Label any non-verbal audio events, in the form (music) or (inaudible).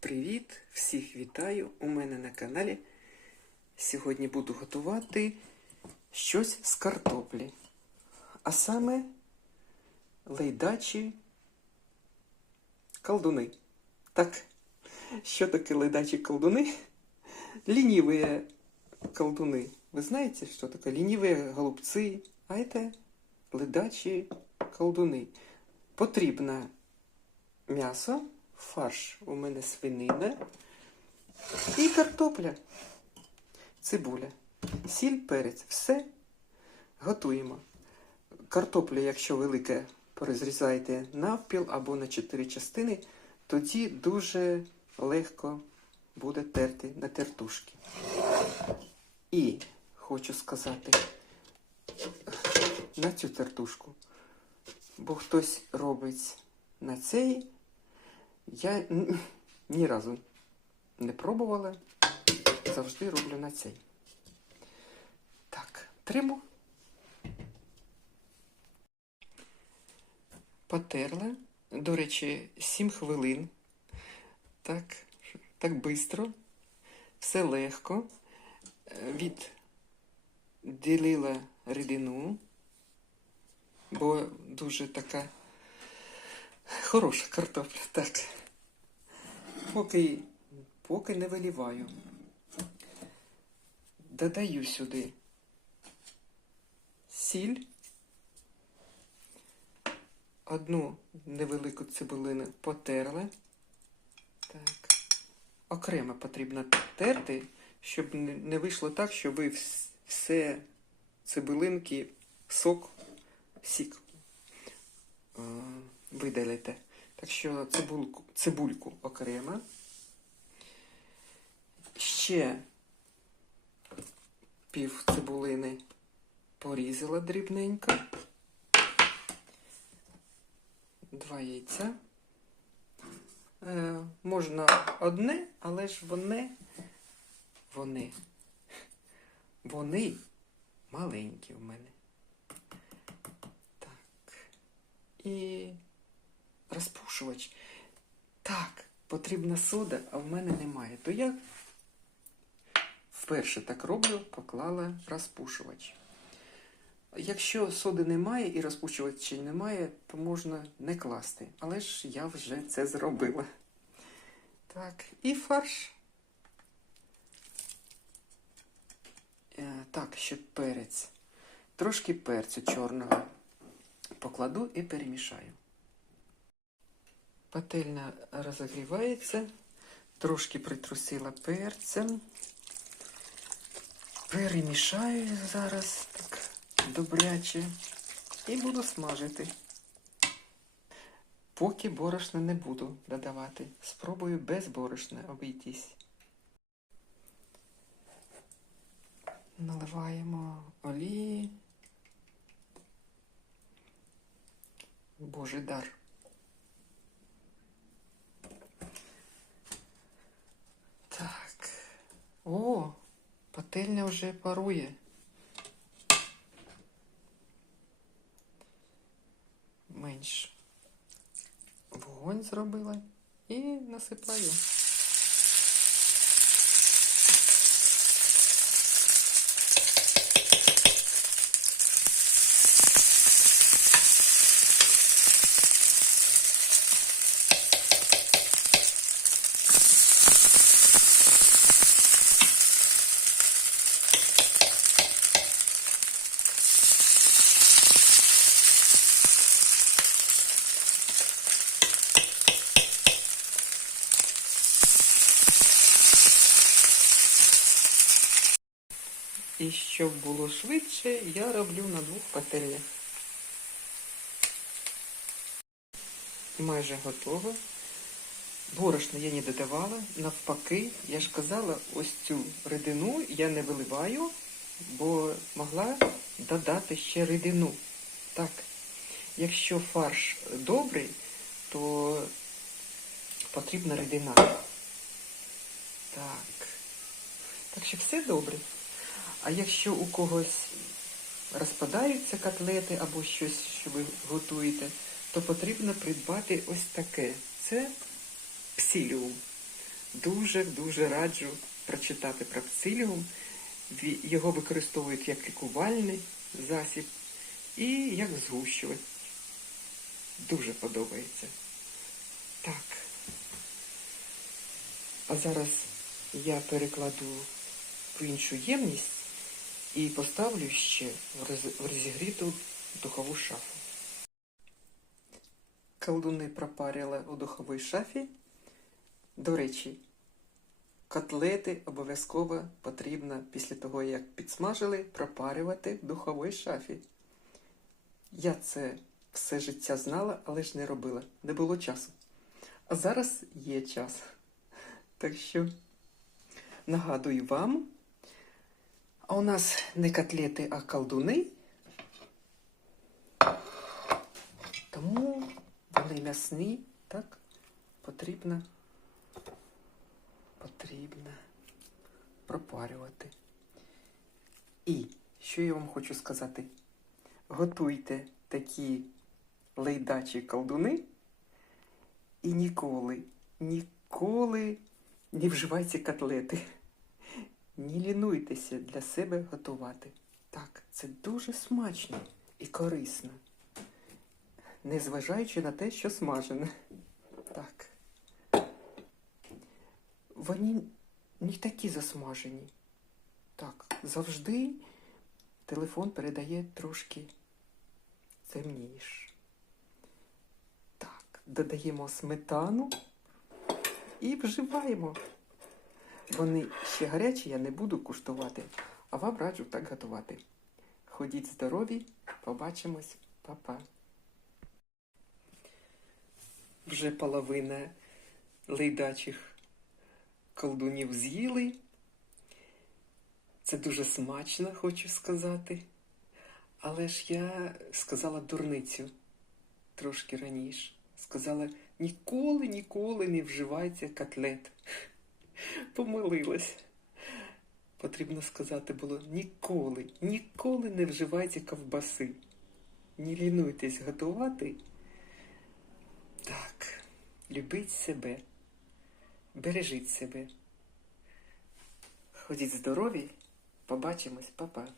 Привіт! Всіх вітаю у мене на каналі. Сьогодні буду готувати щось з картоплі. А саме лейдачі колдуни. Так, що таке лейдачі колдуни? Лініві колдуни. Ви знаєте, що таке? Лініві голубці, а це ледачі колдуни. Потрібно м'ясо, фарш у мене свинина і картопля, цибуля, сіль, перець. Все готуємо. Картоплю, якщо велике, порозрізаєте навпіл або на чотири частини, тоді дуже легко буде терти на тертушки. І хочу сказати на цю тертушку, бо хтось робить на цей. Я ні разу не пробувала, завжди роблю на цей. Так, триму. Потерла. До речі, 7 хвилин. Так, так швидко. Все легко. Відділила рідину, бо дуже така Хороша картопля, так. Поки, поки не виліваю. Додаю сюди сіль, одну невелику цибулину потерли. Так. Окремо потрібно терти, щоб не вийшло так, що ви все цибулинки, сок, сік е, видалите. Так що цибульку, цибульку окремо. Ще пів цибулини порізала дрібненько. Два яйця. Е, можна одне, але ж вони, вони, вони маленькі в мене. Так. І розпушувач. Так, потрібна сода, а в мене немає. То я вперше так роблю, поклала розпушувач. Якщо соди немає і розпушувача немає, то можна не класти. Але ж я вже це зробила. Так, і фарш. Е, Так, ще перець. Трошки перцю чорного покладу і перемішаю. Пательня розогрівається, трошки притрусила перцем. Перемішаю зараз так добряче і буду смажити. Поки борошна не буду додавати. Спробую без борошна обійтись. Наливаємо олії. Божий дар. О, пательня вже парує. Менш вогонь зробила і насипаю. І щоб було швидше, я роблю на двох пательнях. Майже готово. Борошна я не додавала. Навпаки, я ж казала, ось цю рідину я не виливаю, бо могла додати ще рідину. Так, якщо фарш добрий, то потрібна рідина. Так. Так що все добре. А якщо у когось розпадаються котлети або щось, що ви готуєте, то потрібно придбати ось таке. Це псиліум. дуже-дуже раджу прочитати про псиліум. Його використовують як лікувальний засіб і як згущувач. Дуже подобається. Так. А зараз я перекладу в іншу ємність і поставлю ще в роз- в розігріту духову шафу. Колдуни пропарила у духовій шафі. До речі, котлети обов'язково потрібно після того, як підсмажили, пропарювати в духовій шафі. Я це все життя знала, але ж не робила. Не було часу. А зараз є час. Так що нагадую вам. А у нас не котлети, а колдуни. Тому вони м'ясні, так? Потрібно, потрібно пропарювати. І що я вам хочу сказати? Готуйте такі лейдачі колдуни і ніколи, ніколи не вживайте котлети. Не лінуйтеся для себе готувати. Так, це дуже смачно і корисно незважаючи на те, що смажене. Так. Вони не такі засмажені. Так, завжди телефон передає трошки темніше. Так, додаємо сметану і вживаємо. Вони ще гарячі, я не буду куштувати, а вам раджу так готувати. Ходіть здорові, побачимось, Па-па. Вже половина лейдачих колдунів з'їли. Це дуже смачно, хочу сказати. Але ж я сказала дурницю трошки раніше. Сказала, ніколи, ніколи не вживайте котлет. (laughs) Помилилась. Потрібно сказати було ніколи, ніколи не вживайте ковбаси. Не лінуйтесь готувати. Так, любіть себе, бережіть себе. Ходіть здорові, побачимось, па-па.